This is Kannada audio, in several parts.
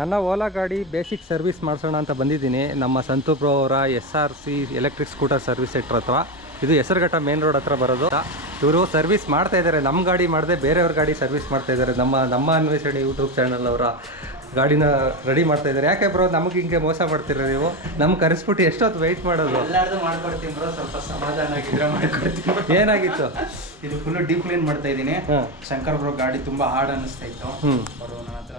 ನನ್ನ ಓಲಾ ಗಾಡಿ ಬೇಸಿಕ್ ಸರ್ವಿಸ್ ಮಾಡಿಸೋಣ ಅಂತ ಬಂದಿದ್ದೀನಿ ನಮ್ಮ ಸಂತು ಬ್ರೋ ಅವರ SRC electric scooter service centre ಹತ್ರ. ಇದು ಹೆಸರುಘಟ್ಟ ಮೇನ್ ರೋಡ್ ಹತ್ರ ಬರೋದು. ಇವರು ಸರ್ವಿಸ್ ಮಾಡ್ತಾ ಇದ್ದಾರೆ, ನಮ್ಮ ಗಾಡಿ ಮಾಡದೆ ಬೇರೆಯವ್ರ ಗಾಡಿ ಸರ್ವಿಸ್ ಮಾಡ್ತಾ ಇದ್ದಾರೆ. ನಮ್ಮ ಅನ್ವೇಷಣೆ ಯೂಟ್ಯೂಬ್ ಚಾನಲ್ ಅವರ ಗಾಡಿನ ರೆಡಿ ಮಾಡ್ತಾ ಇದ್ದಾರೆ. ಯಾಕೆ ಬ್ರೋ ನಮಗೆ ಹಿಂಗೆ ಮೋಸ ಮಾಡ್ತೀರ ನೀವು? ನಮ್ಗೆ ಕರೆಸ್ಬಿಟ್ಟು ಎಷ್ಟೊತ್ತು ವೆಯ್ಟ್ ಮಾಡೋದು? ಎಲ್ಲಾರ್ದು ಮಾಡ್ಕೊಡ್ತೀನಿ ಬ್ರೋ, ಸ್ವಲ್ಪ ಸಮಾಧಾನ ಆಗಿದ್ರೆ ಮಾಡ್ಕೊಡ್ತೀನಿ. ಏನಾಗಿತ್ತು? ಇದು ಫುಲ್ ಡೀಪ್ ಕ್ಲೀನ್ ಮಾಡ್ತಾ ಇದ್ದೀನಿ. ಶಂಕರ್ ಬ್ರೋ ಗಾಡಿ ತುಂಬಾ ಹಾರ್ಡ್ ಅನ್ನಿಸ್ತಾ ಇತ್ತು. ಅವರು ನನ್ನ ಹತ್ರ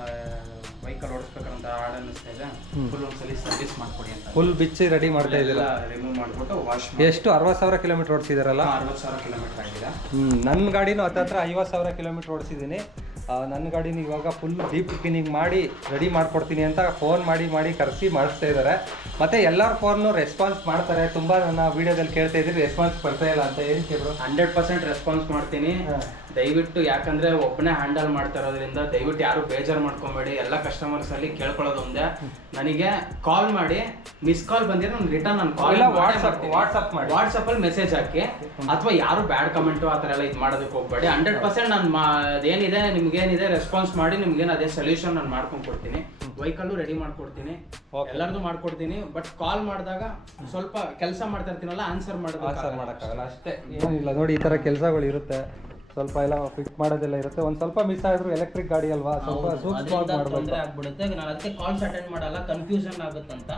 ವೆಹಿಕಲ್ ಓಡಿಸ್ಬೇಕಂತ ಹಾರ್ಡ್ ಅನ್ನಿಸ್ತಾ ಇದೆ. ಫುಲ್ ಒಂದ್ಸಲಿ ಸರ್ವಿಸ್ ಮಾಡ್ಕೊಡಿ ಅಂತ ಫುಲ್ ಬಿಚ್ಚಿ ರೆಡಿ ಮಾಡ್ತಾ ಇದ್ದೀರಾ? ರಿಮೂವ್ ಮಾಡ್ಬಿಟ್ಟು ವಾಶ್. ಎಷ್ಟು 60,000 ಕಿಲೋಮೀಟರ್ ಓಡಿಸಿದಾರಲ್ಲ? 60,000 ಕಿಲೋಮೀಟರ್ ಆಗಿದೆ. ನನ್ನ ಗಾಡಿನೂ ಹತ್ತತ್ರ 50,000 ಕಿಲೋಮೀಟರ್ ಓಡಿಸಿದ್ದೀನಿ. ನನ್ನ ಗಾಡಿನ ಇವಾಗ ಫುಲ್ ಡೀಪ್ ಕ್ಲೀನಿಂಗ್ ಮಾಡಿ ರೆಡಿ ಮಾಡ್ಕೊಡ್ತೀನಿ ಅಂತ ಫೋನ್ ಮಾಡಿ ಕರೆಸಿ ಮಾಡಿಸ್ತಾ ಇದ್ದಾರೆ. ಮತ್ತು ಎಲ್ಲರ ಫೋನ್ನು ರೆಸ್ಪಾನ್ಸ್ ಮಾಡ್ತಾರೆ. ತುಂಬ ನನ್ನ ವೀಡಿಯೋದಲ್ಲಿ ಕೇಳ್ತಾ ಇದ್ದೀರಿ ರೆಸ್ಪಾನ್ಸ್ ಬರ್ತಾ ಇಲ್ಲ ಅಂತ. ಏನು ಕೇಳಿದ್ರು? 100% ರೆಸ್ಪಾನ್ಸ್ ಮಾಡ್ತೀನಿ. ದಯವಿಟ್ಟು, ಯಾಕಂದ್ರೆ ಒಬ್ಬನೇ ಹ್ಯಾಂಡಲ್ ಮಾಡ್ತಾ ಇರೋದ್ರಿಂದ ದಯವಿಟ್ಟು ಯಾರು ಬೇಜಾರು ಮಾಡ್ಕೊಬೇಡಿ. ಎಲ್ಲ ಕಸ್ಟಮರ್ಸ್ ಅಲ್ಲಿ ಕೇಳ್ಕೊಳ್ಳೋದು ಒಂದೇ, ನನಗೆ ಕಾಲ್ ಮಾಡಿ, ಮಿಸ್ ಕಾಲ್ ಬಂದಿರೋ ನಾನು ರಿಟರ್ನ್ ನಾನು ಕಾಲ್ ವಾಟ್ಸಪ್ ಅಲ್ಲಿ ಮೆಸೇಜ್ ಹಾಕಿ, ಅಥವಾ ಯಾರು ಬ್ಯಾಡ್ ಕಮೆಂಟು ಆ ಥರ ಎಲ್ಲ ಇದು ಮಾಡೋದಕ್ಕೆ ಹೋಗ್ಬೇಡಿ. 100% ನಾನು ಅದೇನಿದೆ ನಿಮ್ಗೇನಿದೆ ರೆಸ್ಪಾನ್ಸ್ ಮಾಡಿ ನಿಮ್ಗೇನು ಅದೇ ಸೊಲ್ಯೂಷನ್ ನಾನು ಮಾಡ್ಕೊಂಡು ಕೊಡ್ತೀನಿ. ವೆಹಿಕಲ್ಲು ರೆಡಿ ಮಾಡ್ಕೊಡ್ತೀನಿ, ಎಲ್ಲರದು ಮಾಡ್ಕೊಡ್ತೀನಿ. ಬಟ್ ಕಾಲ್ ಮಾಡಿದಾಗ ಸ್ವಲ್ಪ ಕೆಲಸ ಮಾಡ್ತಾ ಇರ್ತೀನಲ್ಲ, ಆನ್ಸರ್ ಮಾಡೋಕ್ಕಾಗಲ್ಲ ಅಷ್ಟೇ. ಏನಿಲ್ಲ ನೋಡಿ, ಈ ಥರ ಕೆಲಸಗಳು ಇರುತ್ತೆ, ಸ್ವಲ್ಪ ಎಲ್ಲ ಫಿಟ್ ಮಾಡೋದೆಲ್ಲ ಇರುತ್ತೆ. ಒಂದು ಸ್ವಲ್ಪ ಮಿಸ್ ಆದ್ರೂ ಎಲೆಕ್ಟ್ರಿಕ್ ಗಾಡಿ ಅಲ್ವಾ, ಸ್ವಲ್ಪ ಸೂಕ್ಷ್ಮವಾಗಿ ಮಾಡಬೇಕು ಆಗ್ಬಿಡುತ್ತೆ. ನಾನು ಅದಕ್ಕೆ ಕಾಲ್ಸ್ ಅಟೆಂಡ್ ಮಾಡಲ್ಲ, ಕನ್ಫ್ಯೂಷನ್ ಆಗುತ್ತಂತ.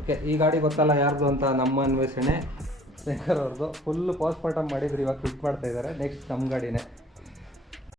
ಓಕೆ, ಈ ಗಾಡಿ ಗೊತ್ತಲ್ಲ ಯಾರ್ದು ಅಂತ, ನಮ್ಮ ಅನ್ವೇಷಣೆ ಶಂಕರ್ ಅವ್ರದ್ದು. ಫುಲ್ ಪೋಸ್ಟ್ ಮಾರ್ಟಮ್ ಮಾಡಿದ್ರು, ಇವಾಗ ಫಿಟ್ ಮಾಡ್ತಾ ಇದ್ದಾರೆ. ನೆಕ್ಸ್ಟ್ ನಮ್ಮ ಗಾಡಿನೇ.